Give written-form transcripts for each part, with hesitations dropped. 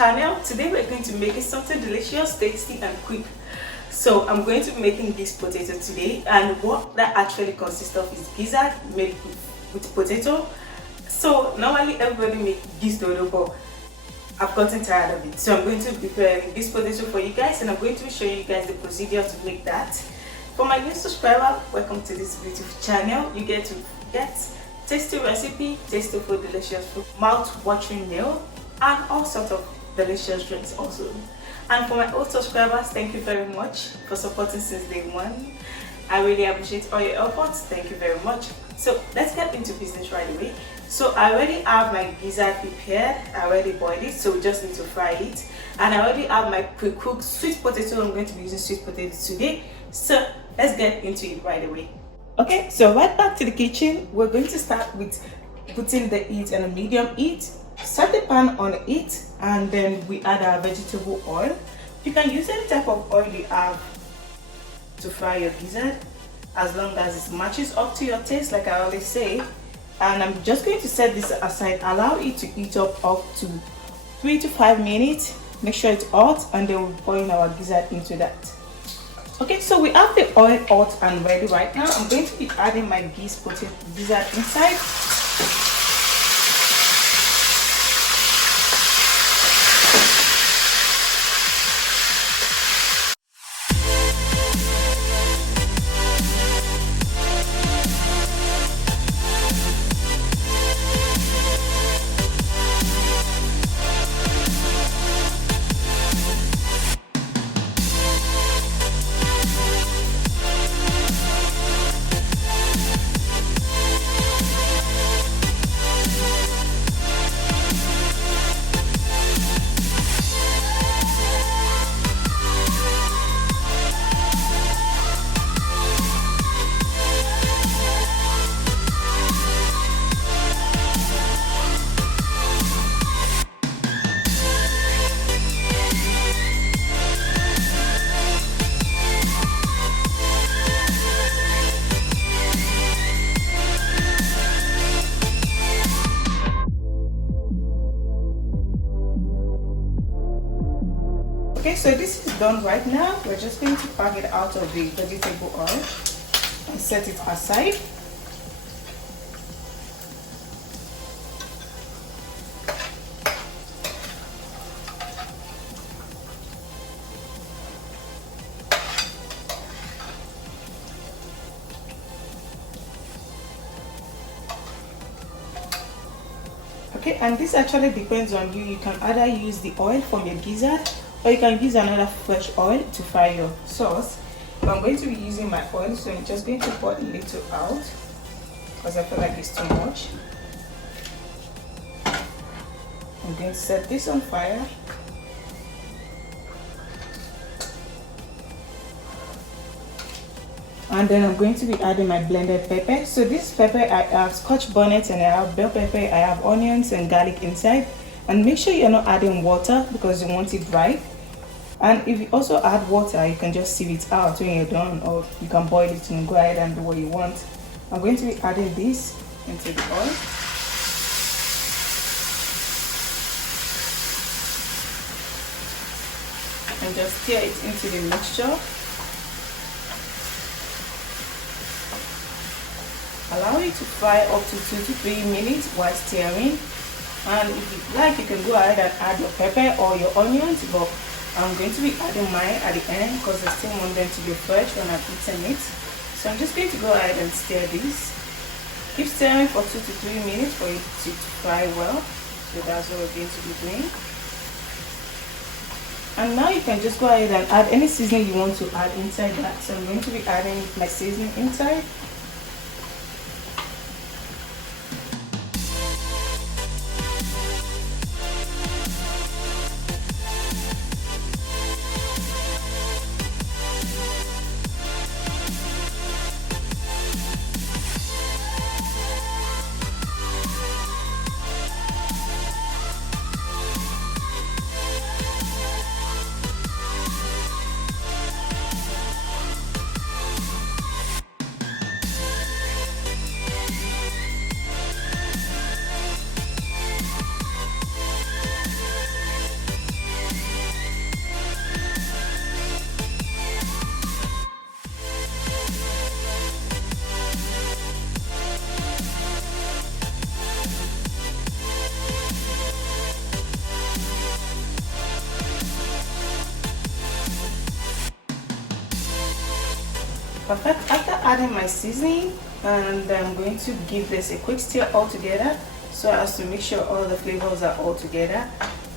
channel. Today we're going to make something delicious, tasty and quick. So I'm going to be making this potato today, and what that actually consists of is gizzard made with potato. So normally everybody makes gizzard, but I've gotten tired of it, so I'm going to be preparing this potato for you guys, and I'm going to be showing you guys the procedure to make that. For my new subscriber, welcome to this beautiful channel. You get to get tasty recipe, tasty food, delicious food, mouth-watering meal, and all sorts of delicious drinks also. And for my old subscribers, thank you very much for supporting since day one. I really appreciate all your efforts. Thank you very much. So let's get into business right away. So I already have my gizzard prepared. I already boiled it, so we just need to fry it. And I already have my pre-cooked sweet potato. I'm going to be using sweet potato today. So let's get into it right away. Okay, so right back to the kitchen. We're going to start with putting the heat on a medium heat. Set the pan on heat, and then we add our vegetable oil. You can use any type of oil you have to fry your gizzard, as long as it matches up to your taste, like I always say. And I'm just going to set this aside, allow it to heat up to 3 to 5 minutes. Make sure it's hot, and then we'll boil our gizzard into that. Okay, so we have the oil hot and ready right now. I'm going to be adding my gizzard inside. Okay, so this is done right now. We're just going to pack it out of the vegetable oil and set it aside. Okay, and this actually depends on you. You can either use the oil from your gizzard, or you can use another fresh oil to fry your sauce. But I'm going to be using my oil, so I'm just going to pour a little out because I feel like it's too much. I'm going to set this on fire. And then I'm going to be adding my blended pepper. So this pepper, I have scotch bonnet, and I have bell pepper, I have onions and garlic inside. And make sure you're not adding water because you want it dry. And if you also add water, you can just sieve it out when you're done, or you can boil it and go ahead and do what you want. I'm going to be adding this into the oil. And just stir it into the mixture. Allow it to fry up to 2 to 3 minutes while stirring. And if you like, you can go ahead and add your pepper or your onions, but I'm going to be adding mine at the end because I still want them to be fresh when I'm eating it. So I'm just going to go ahead and stir this. Keep stirring for 2 to 3 minutes for it to fry well. So that's what we're going to be doing. And now you can just go ahead and add any seasoning you want to add inside that. So I'm going to be adding my seasoning inside. Perfect. After adding my seasoning, and I'm going to give this a quick stir all together so as to make sure all the flavors are all together.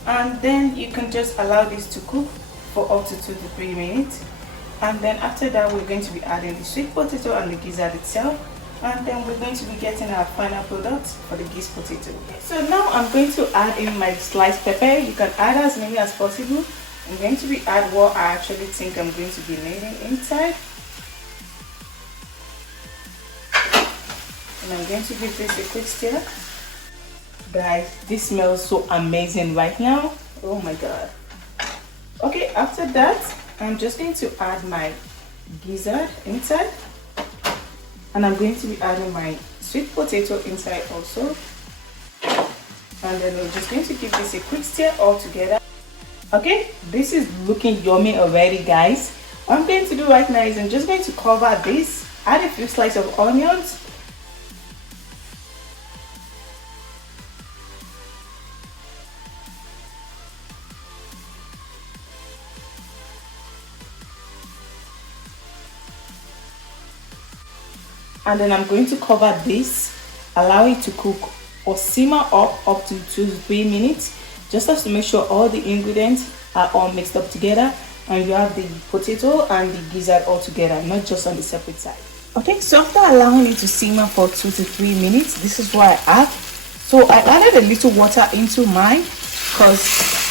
And then you can just allow this to cook for up to 2 to 3 minutes. And then after that, we're going to be adding the sweet potato and the gizzard itself. And then we're going to be getting our final product for the GIZPOTATO potato. So now I'm going to add in my sliced pepper. You can add as many as possible. I'm going to be add what I actually think I'm going to be needing inside. And I'm going to give this a quick stir. Guys, this smells so amazing right now. Oh my god. Okay, after that, I'm just going to add my gizzard inside. And I'm going to be adding my sweet potato inside also. And then we're just going to give this a quick stir all together. Okay, this is looking yummy already, guys. What I'm going to do right now is I'm just going to cover this, add a few slices of onions. And then I'm going to cover this, allow it to cook or simmer up to 2 to 3 minutes, just as to make sure all the ingredients are all mixed up together and you have the potato and the gizzard all together, not just on the separate side. Okay, so after allowing it to simmer for 2 to 3 minutes, this is what I add. So I added a little water into mine because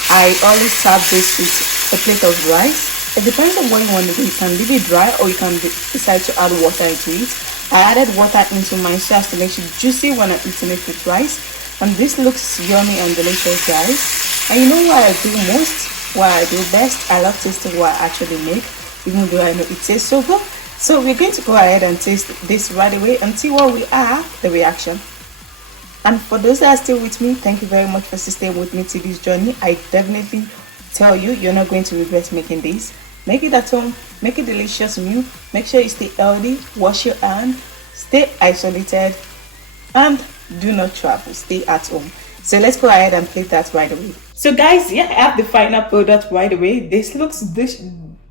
I always serve this with a plate of rice. It depends on what you want to do. You can leave it dry or you can decide to add water into it. I added water into my sauce to make it juicy when I'm eating it with rice. And this looks yummy and delicious, guys. And you know what I do most? What I do best? I love tasting what I actually make, even though I know it tastes so good. So we're going to go ahead and taste this right away and see what we are, the reaction. And for those that are still with me, thank you very much for staying with me to this journey. I definitely tell you, you're not going to regret making this. Make it at home, make a delicious meal, make sure you stay healthy, wash your hands, stay isolated, and do not travel, stay at home. So let's go ahead and plate that right away. So guys, yeah, I have the final product right away. This looks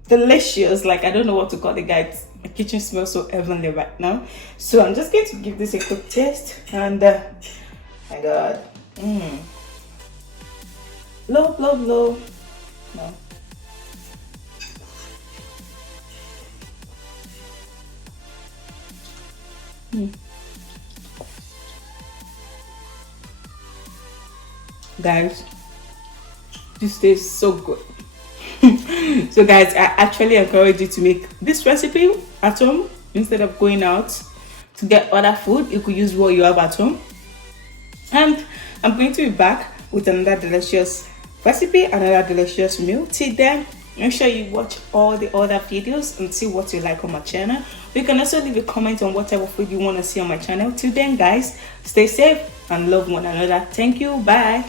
delicious, like I don't know what to call it, guys. My kitchen smells so heavenly right now. So I'm just going to give this a quick taste, and my god, low, no. Guys, this tastes so good. So guys, I actually encourage you to make this recipe at home instead of going out to get other food. You could use what you have at home. And I'm going to be back with another delicious recipe, another delicious meal. Till then, make sure you watch all the other videos and see what you like on my channel. You can also leave a comment on what type of food you want to see on my channel. Till then, guys, stay safe and love one another. Thank you. Bye.